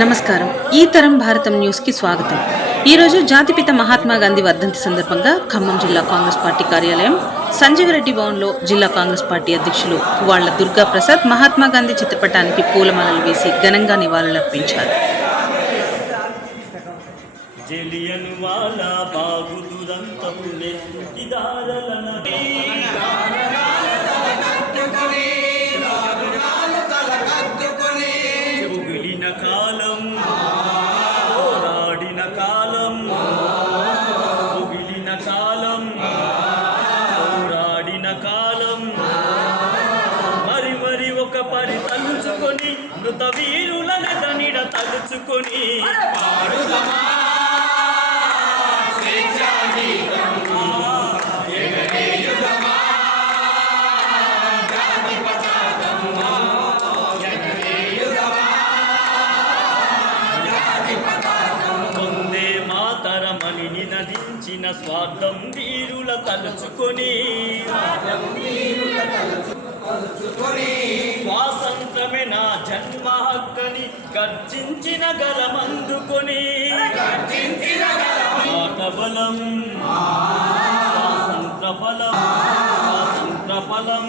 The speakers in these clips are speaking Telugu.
నమస్కారం. ఈ తరం భారతం న్యూస్ కి స్వాగతం. ఈ రోజు జాతిపిత మహాత్మా గాంధీ వర్ధంతి సందర్భంగా ఖమ్మం జిల్లా కాంగ్రెస్ పార్టీ కార్యాలయం సంజీవరెడ్డి భవన్లో జిల్లా కాంగ్రెస్ పార్టీ అధ్యక్షులు పువ్వాళ్ల దుర్గా ప్రసాద్ మహాత్మా గాంధీ చిత్రపటానికి పూలమాలలు వేసి ఘనంగా నివాళులర్పించారు. తలుచుకొని మృత వీరులను దనిడ తలుచుకొని వందే మాతరమని నినదించిన స్వార్థం వీరుల తలుచుకొని స్వాతంత్రమే నా జన్మ హక్కని గర్జించిన గలమందుకొని బలం స్వాతంత్ర ఫలం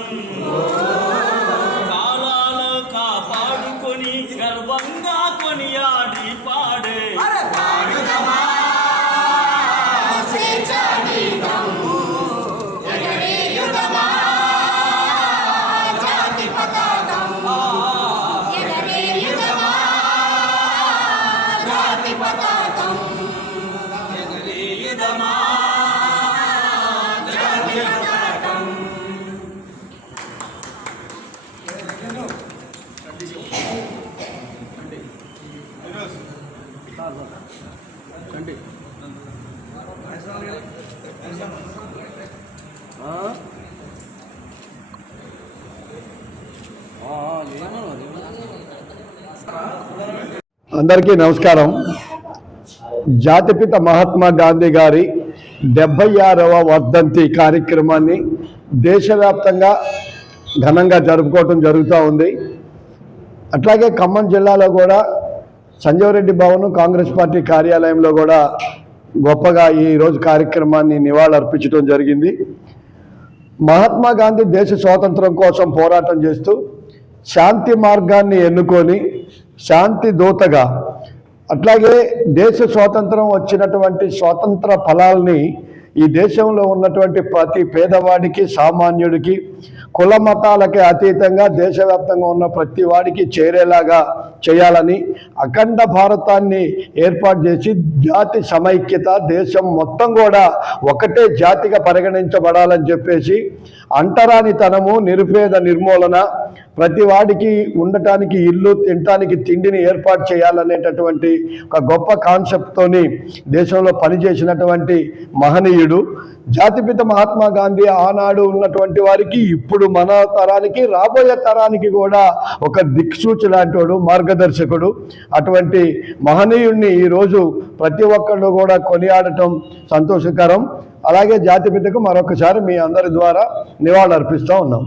కాలాలు కాపాడుకొని గర్వంగా కొనియాడి పాడే అందరికీ నమస్కారం. జాతిపిత మహాత్మా గాంధీ గారి 76వ వర్ధంతి కార్యక్రమాన్ని దేశవ్యాప్తంగా ఘనంగా జరుపుకోవటం జరుగుతూ ఉంది. అట్లాగే ఖమ్మం జిల్లాలో కూడా సంజీవరెడ్డి భవన్ కాంగ్రెస్ పార్టీ కార్యాలయంలో కూడా గొప్పగా ఈరోజు కార్యక్రమాన్ని నివాళులర్పించడం జరిగింది. మహాత్మా గాంధీ దేశ స్వాతంత్రం కోసం పోరాటం చేస్తూ శాంతి మార్గాన్ని ఎన్నుకొని శాంతి దూతగా, అట్లాగే దేశ స్వాతంత్రం వచ్చినటువంటి స్వాతంత్ర ఫలాల్ని ఈ దేశంలో ఉన్నటువంటి ప్రతి పేదవాడికి, సామాన్యుడికి, కుల మతాలకి అతీతంగా దేశవ్యాప్తంగా ఉన్న ప్రతి వాడికి చేరేలాగా చేయాలని అఖండ భారతాన్ని ఏర్పాటు చేసి జాతి సమైక్యత, దేశం మొత్తం కూడా ఒకటే జాతిగా పరిగణించబడాలని చెప్పేసి అంటరానితనము, నిరుపేద నిర్మూలన, ప్రతి వాడికి ఉండటానికి ఇల్లు, తినటానికి తిండిని ఏర్పాటు చేయాలనేటటువంటి ఒక గొప్ప కాన్సెప్ట్తోని దేశంలో పనిచేసినటువంటి మహనీయుడు జాతిపిత మహాత్మా గాంధీ. ఆనాడు ఉన్నటువంటి వారికి, ఇప్పుడు మన తరానికి, రాబోయే తరానికి కూడా ఒక దిక్సూచి లాంటివాడు, మార్గదర్శకుడు. అటువంటి మహనీయుడిని ఈరోజు ప్రతి ఒక్కళ్ళు కూడా కొనియాడటం సంతోషకరం. అలాగే జాతిపితకు మరొకసారి మీ అందరి ద్వారా నివాళులర్పిస్తూ ఉన్నాం.